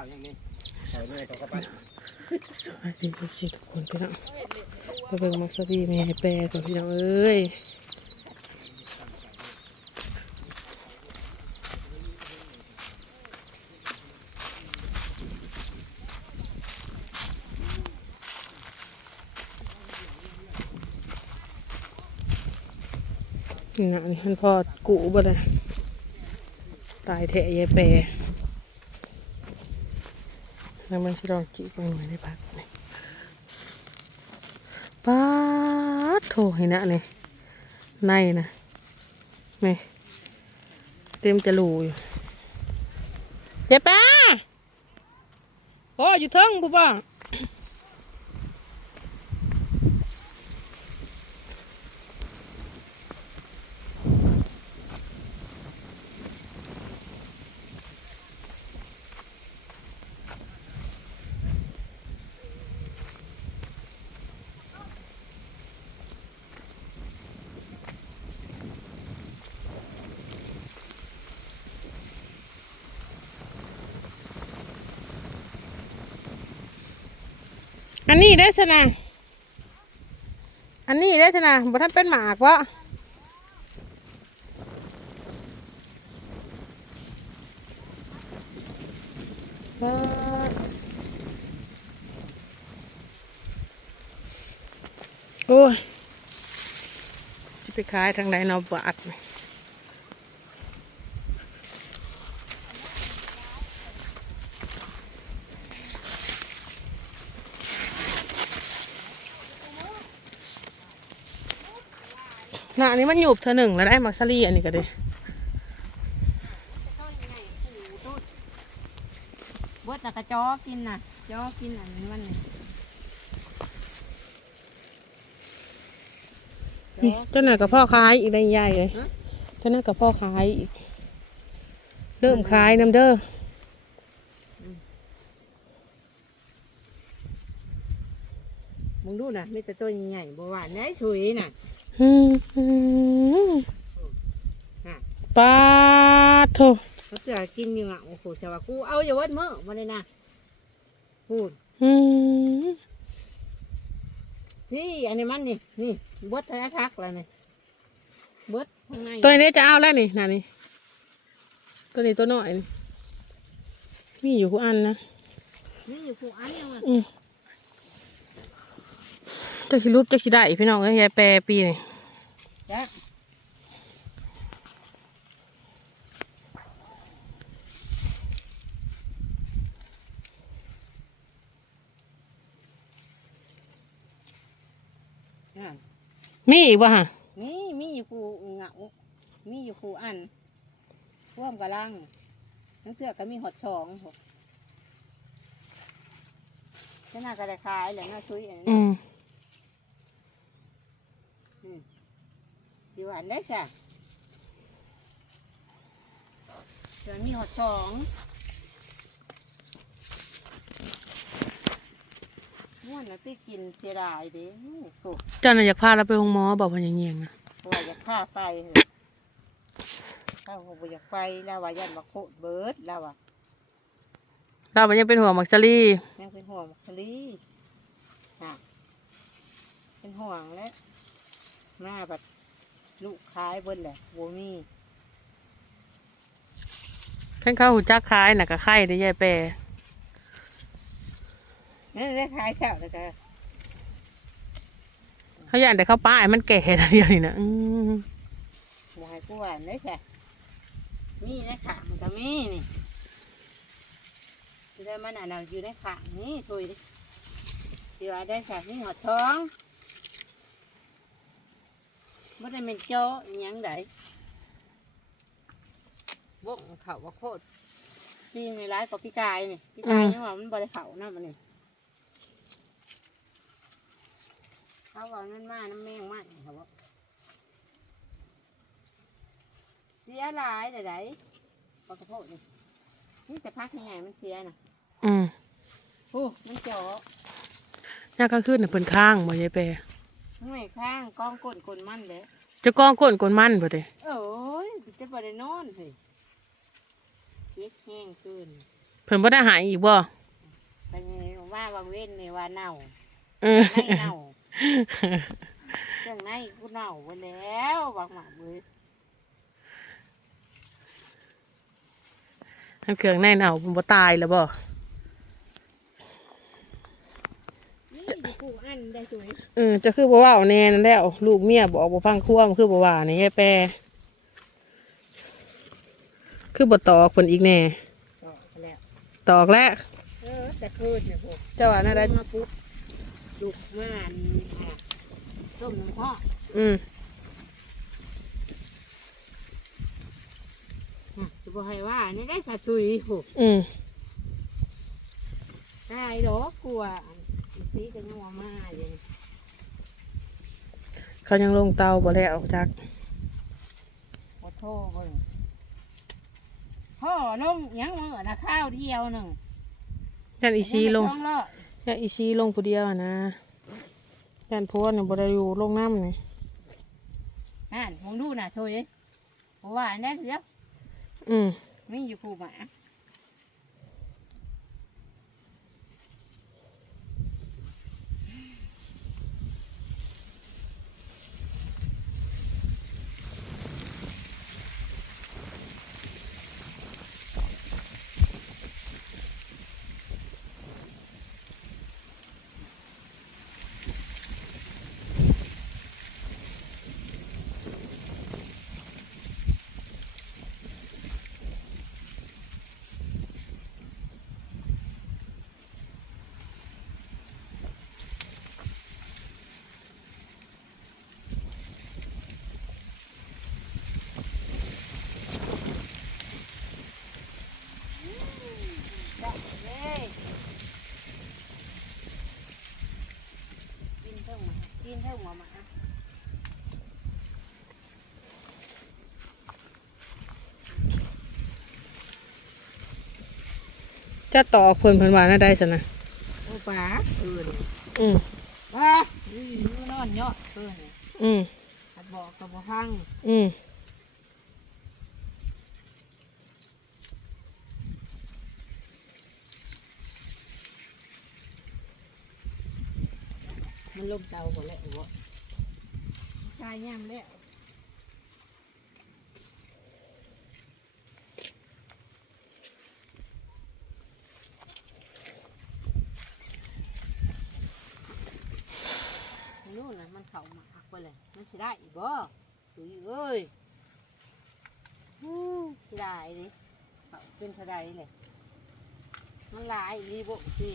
าวอย่างนี้ใส่เลยเขาก็ไปสวัสดีทุกคนพี่น้องไปเบิ่งมักสบีแม่แปรก่อนพี่น้องเอ้ยนี่นะนี่มันพอกูบ่ได้ตายแทะยายแปร แล้วมันสิลองจีบมันในพักนี่ป้าดโถเห็นนะนี่ในนะนี่เต็มจะรูอยู่เจ๊ป้าโอ้อยู่เทิงปุ๊บป่ะ อันนี้ได้สนะอันนี้ได้สนะบ่ท่านเป็นหมากวะโอ้ยจะไปขายทางไหนเนาะบาทนี่น่ะ อันนี้มันหยุบเธอหนึ่งแล้วได้มักซารี่อันนี้ก็ได้เบิดน่ะกระจอกินน่ะจอกินอันนี้มันนี่นี่เจ้าหน่อยกับพ่อขายอีกได้ใหญ่เลยเจ้าหน่อยกับพ่อขายอีกเริ่มขายน้ำเด้อมึงดูน่ะมีแต่ตัวใหญ่ๆบ่หวานไหนฉุยน่ะ อืมอืมน่ะปาดโถเขาเสือกินอยู่อะโอ้โหแต่ว่ากูเอาอย่าวัดมื้อมาเลยนะพูดอืมนี่อันนี้มันนี่นี่เบิดทะทักแล้วนี่เบิดข้างในตัวนี้จะเอาแล้วนี่น่ะนี่ตัวนี้ตัวน้อยนี่มีอยู่คู่อันนะนี่อยู่กูอันยังอะอืมจะสิรูปจะสิได้พี่น้องเอ้ยยายแปรปีนี่ จ้ะอะมีอีกวะฮะนี่มีอยู่กูเหงามีอยู่กูอันร่วมกับลังนั่นเสือก็มีหดชองหกจะน่าก็ได้ขายแหละน่าช่วยอันนี้ อืมอยู่อันได้จ้ะเดี๋ยวมีหดชองม่วนแล้วที่กินเสียดายเด้โอ้เจ้าน่ะอยากพาเราไปโรงหมอบอกว่าอย่างเงี้ยนะเพราะว่าอยากฆ่าไปเหอะถ้าว่าอยากไปแล้วว่ายันว่าโคตรเบิดแล้วว่าเรามันยังเป็นห่วงมักซารี่ยังเป็นห่วงคลีอะเป็นห่วงและหน้าบัด ลูกคล้ายเบิ้แหละโวมีแค่เข้าหูจักคล้ายน่ะก็ไข่ได้ยายแปรนั่นได้คล้ายเช้าแล้วก็เขาอยากแต่เข้าป้ายมันแก่นะเดียวนี่นะอืมหมายกูหวานได้ใช่มีในขางก็มีนี่ที่ได้มันอะเราอยู่ในขางนี่ช่วยดิที่ว่าได้ใช่นี่หอดท้อง ไม่ได้เป็นโจ้อหยังไดบ่งเขาว่าโคตรปีนในร้ายกว่าพี่กายนี่พี่กายยังว่ามันบริเขานะมันนี่เขาว่านั่นมาน้ำแมงมากเขาบอกเสียหลายเดี๋ยวไหนปลากระโพดนี่นี่แต่พักยังไงมันเสียน่ะอืมโอ้มันเจาะยากก็ขึ้นน่ะเพิ่นข้างบ่ยายแปร ไม่ข้างกองก้นก้นมันเลยเจะกองก้นกนมันบ่เด้โอ้ยจะไปได้นอนสิเจ็บแห้งเกินไปพิ่นบ่ได้หายอีกบ่ไปว่าบางเว้นนี่ว่าเน่าเออในเน่าเครื่องในกูเน่าไปแล้วบางหมาเว้ยน้ำเครื่องในเน่าเพิ่นบ่ตายแล้วบ่ นี่อยู่กูอันได้สวยเออจะคือบ่เว้าแน่นั่นแหล้วลูกเมียบอกบ่ฟังความคือบ่ว่านี่ยายแปรคือบ่ตอกเพิ่นอีกแน่ก็แล้วตอกแล้วเออแต่คืนเนี่ยพวกเจ้าว่าน่าได้มาปุ๊บลุกมาอันอะต้มน้ำข้ออืมน่ะจะบอกให้ว่านี่ได้สะชุยโหอืมได้ดอกกลัวอัน นี้ก็ยังว่ามาอยู่นี่เขายังลงเตาบ่แล้วจักขอโทษเบิ่งพ่อลงยังมือนะข้าวเดียวหนึ่งยันอีซีลงสองร้อยยันอีซีลงผู้เดียวอะนะยันพวนี่บ่ได้อยู่ลงน้ำนี่นั่นผมดูน่ะช่วยเพราะว่าอันนั้นเดี๋ยวอืม มีอยู่คู่หมา ได้เลยกินเท่าหมากินเท่าหัวหมา จะตอกเพิ่นเพิ่นว่าน่าได้ซะนะโอ้ป๋าเออนี่อืมว้าอยู่อยู่นอนเยอะเออนี่อืมหัดบอกกับบ่ฟังอืมมันลมเตาหมดแล้วบ่ชายย่ำแล้วนู่นน่ะมัน เขาหมากไปเลยมันสิได้อีกบ่สุยเอ้ยฮู้สิได้ดิเขาเป็นเท่าใดเลยมันหลายรีบสิ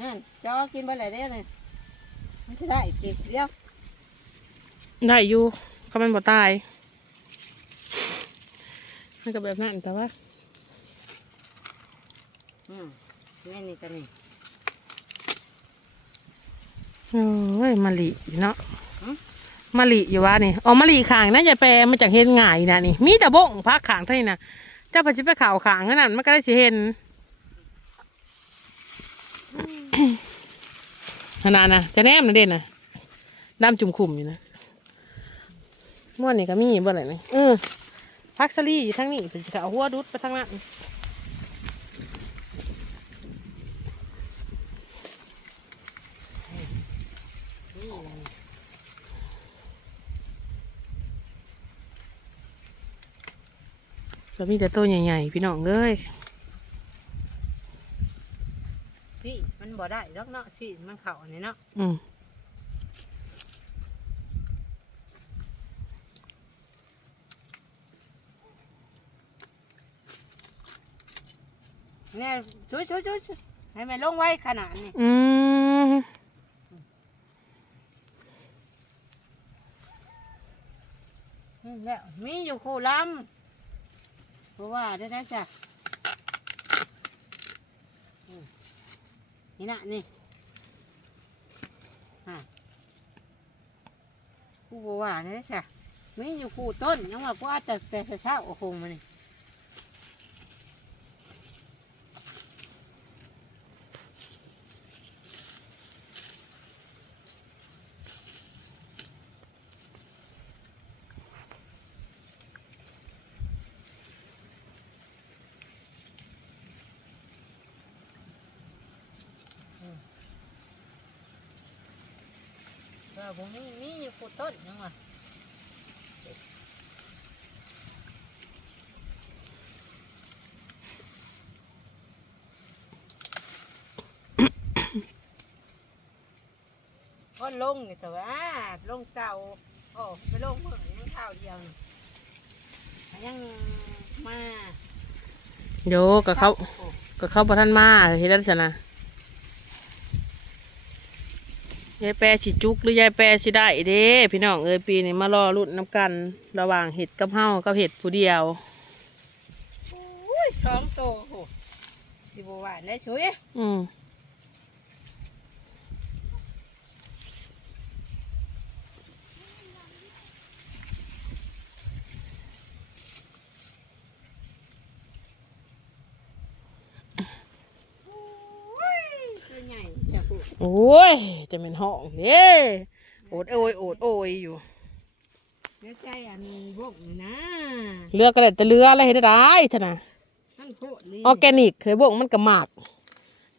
นั่นจอกินไปเลยเด้อนี่มันจะได้เก็บเดียวได้อยู่ เขามันบ่ตายมันก็แบบนั้นแต่ว่าอืมแม่นี่กันนี่โอ้ยมะลิเนาะมะลิอยู่ว่านี่อ๋อมะลิขางนั่นอย่าแปลมาจากเห็นง่ายนะนี่ มีแต่บงพักขางเท่านี้นะเจ้าพระชิไปข่าวขางนั่นมันก็ได้สิเห็นขนาดนะจะแนมนะเด่นนะดำจุ่มขุ่มอยู่นะ ม้วนนี่ก็มีบ่อะไรนี่เออพักสลีอยู่ทั้งนี้เป็นสิเขาหัวดุดไปทั้งนั้นนี่แหละนี่ก็มีแต่ตัวใหญ่ๆพี่น้องเอ้ยสิมันบ่ได้ดอกเนาะสิมันเข่าอันนี้เนาะอืม แน่ช่วยช่วยช่วยช่วยให้มันลงไว้ขนาดนี้อืมอืมแล้วมีอยู่คู่ลำเพราะว่าได้ได้จ้ะอืมนี่นะนี่ฮะคู่บ่ว่าได้จ้ะมีอยู่คู่ต้นยังว่ากูอาจจะแต่เช้าโอ้โหมันนี่น ก็ผมมีมีอยู่ขุดต้นยังวะก็ลงนี่แต่ว่าลงเก่าโอ้ไปลงเมื่อยังเท่าเดียวนี่ยังมาโยกับเขากับเขาประท่านมาเฮ็ดได้สนะ ยายแปรสิจุกหรือยายแปรสิได้เด้พี่น้องเอ้ยปีนี้มารอรุ่นน้ำกันระหว่างเห็ดกับเฮากับเห็ดผู้เดียวอุ้ยสองโตวโหสิบหวานได้ช่วยอืม ตัวใหญ่จะพูด โอ้ย จะเป็นห้องเด้โอดโอยโอดโอยอยู่เนื้อใจอันพวกนี่นะเลือกก็ได้แต่เรืออะไรเฮ็ดได้ท่านะทั้งโคตรเลยออร์แกนิกเคยบ่งมันก็หมาก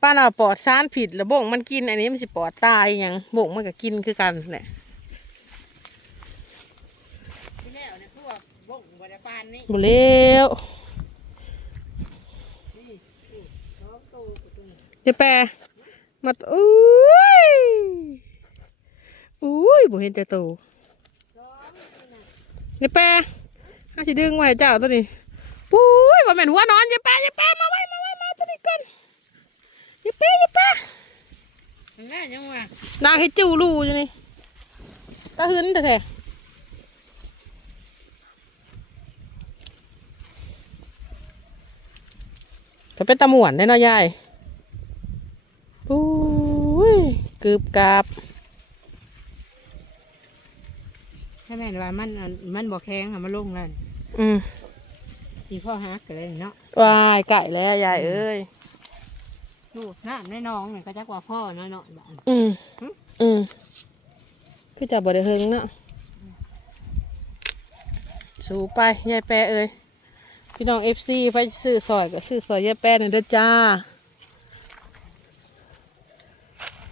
ป้าน่ะปลอดสารผิดแล้วบ่งมันกิน อันนี้มันสิปลอดตายหยังบ่งมันก็กินคือกันแหละที่แล้วเนี่ยพวกบ่งบริปานนี่บ่เล้วนี่อู้สองโตวตัวนี้เจะแปร มาอุ้ยอุ้ยบ่เห็นแต่โตสองนี่นะเจะแปรห้าสิดึงไว้เจ้าตัวนี้ปุ้ยบ่แม่นหัวนอนเจะแปรเจะแปรมาไว้มาไว้มาตัวนี้ก่อนเจะแปรเจะแปรมันน่าจังวะนางให้จิ้วรูอยู่นี่ตาหึนแต่แท้ๆก็เป็นตาหมวนได้เนาะยายปุ้ย กึบกาบใช่ไหมว่ามันอันมันบ่แข็งอะมันลงแล้วนี่อืมอีพ่อฮักกันเลยเนาะวายไก่แล้วยายเอ้ยดูน้ำในน้องเนี่ยก็จักว่าพ่อน้อยๆบ้านอืมหึอืมคือจับบไดเฮงเนาะสูไปยายแปรเอ้ยพี่น้องเอฟซีไปซื้อซอยก็ซื้อซอยยายแปรหน่อยเด้อจ้า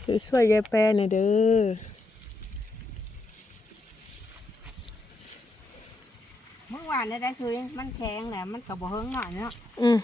ซื้อซอยยายแปรหน่อยเด้อเมื่อวานได้ได้คือมันแข็งแหละมันกับบ่เฮิงหน่อยเนาะอืม